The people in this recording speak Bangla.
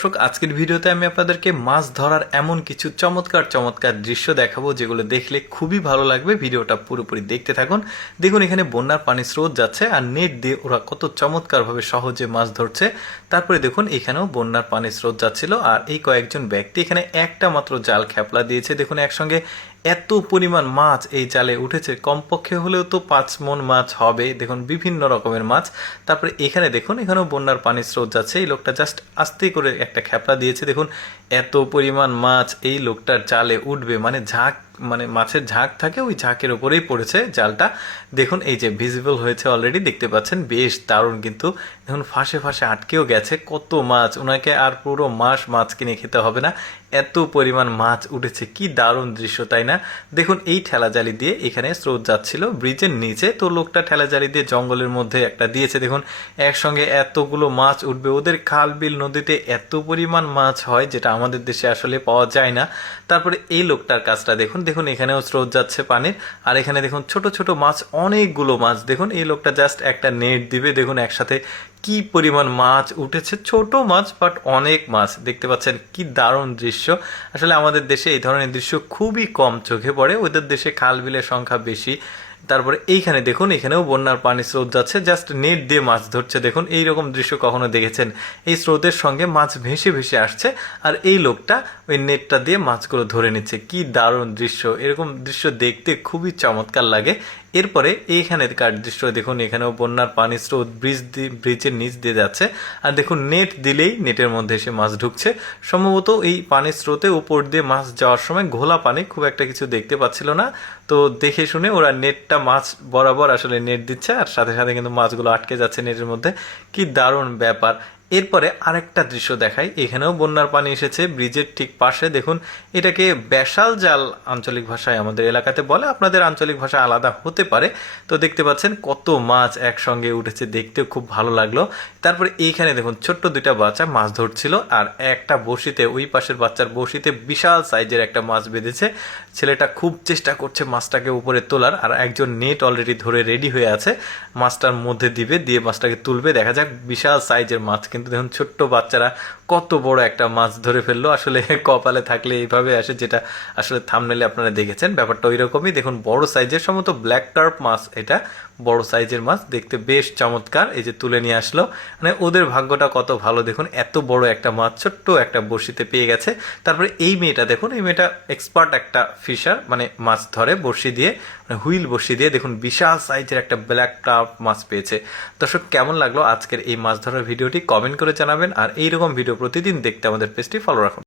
দর্শক, আজকের ভিডিওতে আমি আপনাদেরকে মাছ ধরার এমন কিছু চমৎকার চমৎকার দৃশ্য দেখাবো যেগুলো দেখলে খুবই ভালো লাগবে। ভিডিওটা পুরোপুরি দেখতে থাকুন। দেখুন, এখানে বন্যার পানি স্রোত যাচ্ছে আর নেট দিয়ে ওরা কত চমৎকারভাবে সহজে মাছ ধরছে। তারপরে দেখুন, এখানেও বন্যার পানি স্রোত যাচ্ছিল আর এই কয়েকজন ব্যক্তি এখানে একটা মাত্র জাল খ্যাপলা দিয়েছে। দেখুন, একসঙ্গে এত পরিমাণ মাছ এই জালে উঠেছে, কমপক্ষে হলেও তো 5 মণ মাছ হবে। দেখুন, বিভিন্ন রকমের মাছ। তারপরে এখানে দেখুন, এখানেও বন্যার পানি স্রোত যাচ্ছে। এই লোকটা জাস্ট আস্তে করে একটা খ্যাপলা দিয়েছে। দেখুন, এত পরিমাণ মাছ এই লোকটার জালে উঠবে, মানে ঝাঁক, মানে মাছের ঝাঁক থাকে, ওই ঝাঁকের উপরেই পড়েছে জালটা। দেখুন, এই যে ভিজিবল হয়েছে অলরেডি, দেখতে পাচ্ছেন, বেশ দারুণ। কিন্তু দেখুন, ফাঁসে ফাঁসে আটকেও গেছে কত মাছ। ওনাকে আর পুরো মাছ কিনে খেতে হবে না, এত পরিমাণ মাছ উঠেছে। কি দারুণ দৃশ্য, তাই না? দেখুন, এই ঠেলাজালি দিয়ে এখানে স্রোত যাচ্ছিল ব্রিজের নিচে, তো লোকটা ঠেলাজালি দিয়ে জঙ্গলের মধ্যে একটা দিয়েছে। দেখুন, একসঙ্গে এতগুলো মাছ উঠবে। ওদের খাল বিল নদীতে এত পরিমাণ মাছ হয় যেটা আমাদের দেশে আসলে পাওয়া যায় না। তারপরে এই লোকটার কাজটা দেখুন, দেখুন এখানেও স্রোত যাচ্ছে পানির, আর এখানে দেখুন ছোট ছোট মাছ, অনেকগুলো মাছ। দেখুন, এই লোকটা জাস্ট একটা নেট দিবে। দেখুন একসাথে কি পরিমাণ মাছ উঠেছে, ছোট মাছ বাট অনেক মাছ। দেখতে পাচ্ছেন কি দারুণ দৃশ্য। আসলে আমাদের দেশে এই ধরনের দৃশ্য খুবই কম চোখে পড়ে, ওদের দেশে খাল বিলের সংখ্যা বেশি। তারপরে এইখানে দেখুন, এখানেও বন্যার পানি স্রোত যাচ্ছে, জাস্ট নেট দিয়ে মাছ ধরছে। দেখুন, এইরকম দৃশ্য কখনো দেখেছেন? এই স্রোতের সঙ্গে মাছ ভেসে ভেসে আসছে আর এই লোকটা ওই নেটটা দিয়ে মাছগুলো ধরে নিচ্ছে। কি দারুণ দৃশ্য! এরকম দৃশ্য দেখতে খুবই চমৎকার লাগে। এরপরে এইখানের দৃশ্য দেখুন, এখানেও বন্যার পানি স্রোত ব্রিজের নিচ দিয়ে যাচ্ছে আর দেখুন, নেট দিলেই নেটের মধ্যে এসে মাছ ঢুকছে। সম্ভবত এই পানির স্রোতে উপর দিয়ে মাছ যাওয়ার সময় ঘোলা পানি, খুব একটা কিছু দেখতে পাচ্ছিল না, তো দেখে শুনে ওরা নেটটা মাছ বরাবর আসলে নেট দিচ্ছে আর সাথে সাথে কিন্তু মাছগুলো আটকে যাচ্ছে নেটের মধ্যে। কি দারুণ ব্যাপার! এরপরে আরেকটা দৃশ্য দেখাই। এখানেও বন্যার পানি এসেছে ব্রিজের ঠিক পাশে। দেখুন, এটাকে ব্যাসাল জাল আঞ্চলিক ভাষায় আমাদের এলাকাতে বলে, আপনাদের আঞ্চলিক ভাষা আলাদা হতে পারে। তো দেখতে পাচ্ছেন কত মাছ একসঙ্গে উঠেছে, দেখতেও খুব ভালো লাগলো। তারপরে এইখানে দেখুন, ছোট্ট দুইটা বাচ্চা মাছ ধরছিল আর একটা বড়শিতে, ওই পাশের বাচ্চার বড়শিতে বিশাল সাইজের একটা মাছ বেঁধেছে। ছেলেটা খুব চেষ্টা করছে মাছটাকে উপরে তোলার, আর একজন নেট অলরেডি ধরে রেডি হয়ে আছে, মাছটার মধ্যে দিবে, দিয়ে মাছটাকে তুলবে। দেখা যাক, বিশাল সাইজের মাছ। কিন্তু দেখুন, ছোট্ট বাচ্চারা কত বড় একটা মাছ ধরে ফেললো। আসলে কপালে থাকলে এইভাবে আসে, যেটা আসলে থাম্বনেলে আপনারা দেখেছেন। ব্যাপারটা ওই রকমই। দেখুন, বড় সাইজের, সম্ভবত ব্ল্যাক কার্প মাছ, এটা বড় সাইজের মাছ, দেখতে বেশ চমৎকার। এই যে তুলে নিয়ে আসলো, মানে ওদের ভাগ্যটা কত ভালো। দেখুন, এত বড় একটা মাছ ছোট্ট একটা বড়শিতে পেয়ে গেছে। তারপরে এই মেয়েটা দেখুন, এই মেয়েটা এক্সপার্ট একটা ফিশার, মানে মাছ ধরে বড়শি দিয়ে, মানে হুইল বড়শি দিয়ে। দেখুন, বিশাল সাইজের একটা ব্ল্যাক কার্প মাছ পেয়েছে। দর্শক, কেমন লাগলো আজকের এই মাছ ধরার ভিডিওটি? কমেন্ট করে জানাবেন। আর এইরকম ভিডিও প্রতিদিন দেখতে আমাদের পেজটি ফলো রাখুন।